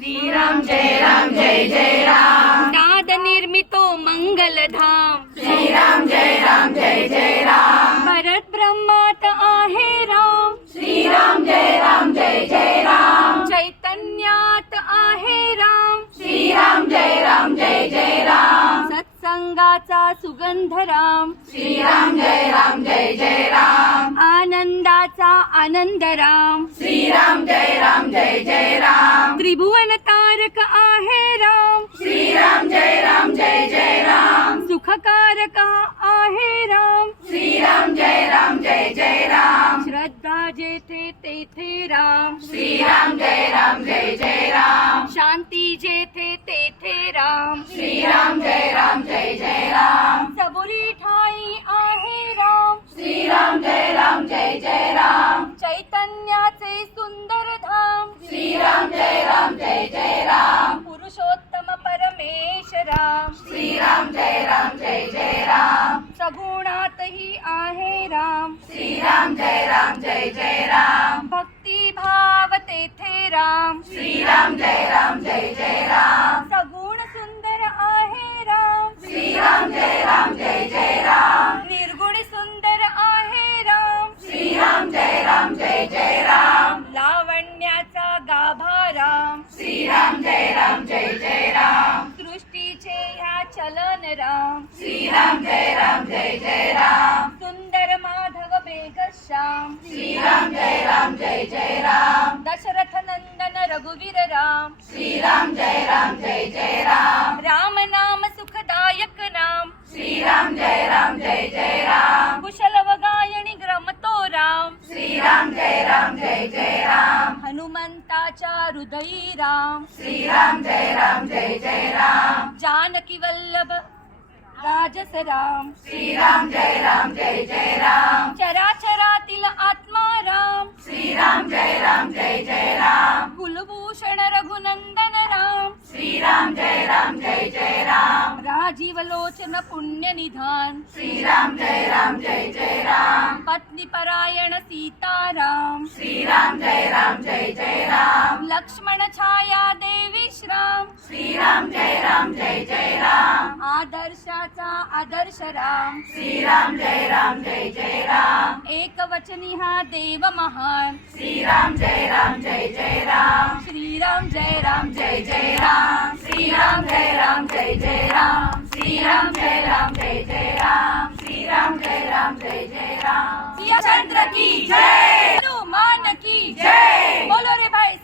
श्रीराम जय जय राम. नाद निर्मितो मंगलधाम. श्रीराम जय राम. भरत ब्रह्मात आहे राम. श्रीराम जय राम. चैतन्यात आहे राम. श्रीराम जय राम. सत्संगाचा सुगंध राम. श्रीराम जय राम. आनंदाचा आनंद राम. श्रीराम जय राम. त्रिभुवन तारक आहे राम. श्रीराम जय राम. सुखकारक आहे राम. श्रीराम जय राम. श्रद्धा जेथे तेथे राम. श्रीराम जय राम. शांती जेथे तेथे राम. श्रीराम जय राम. सबुरी ठाई आहे राम. श्रीराम जय राम. चैतन्याचे सुंदर धाम. श्रीराम जय राम. पुरुषोत्तम परमेश राम. श्रीराम जय राम. सगुणातही आहे राम. श्रीराम जय राम. भक्ती भाव तेथे राम. श्रीराम जय राम. सगुण सुंदर आहे राम. श्रीराम जय राम. निर्गुण सुंदर आहे राम. श्रीराम जय राम. लावण्याचा गाभा राम. श्रीराम जय राम. सृष्टीचे ह्या चलन राम. श्रीराम जय राम. सुंदर माधव बेघश्याम. श्रीराम जय राम. दशरथ नंदन रघुवीर राम. श्रीराम जय राम. राम नाम सुखदायक नाम. श्रीराम जय राम. कुशल व गायणी ग्रमतो राम. श्रीराम जय राम. हनुमंताच्या हृदयी राम. श्रीराम जय राम. जानकी वल्लभ राजस राम. श्रीराम जय राम. चराचरातील आत्मा राम. श्रीराम जय राम. कुलभूषण रघुनंदन राम. श्रीराम जय राम. राजीव लोचन पुण्य निधान. श्रीराम जय राम. पत्नी परायण सीताराम. श्रीराम जय राम. लक्ष्मण छाया देवी श्राम. श्रीराम जय राम. आदर्शाचा आदर्श राम. श्रीराम जय राम. एक वचनी हा देव महान. श्रीराम जय राम. श्रीराम जय राम जय राम. श्रीराम जय राम. श्रीराम जय राम. श्रीराम जय राम. सिया चंद्र की जय. हनुमान की जय. बोलो रे भाई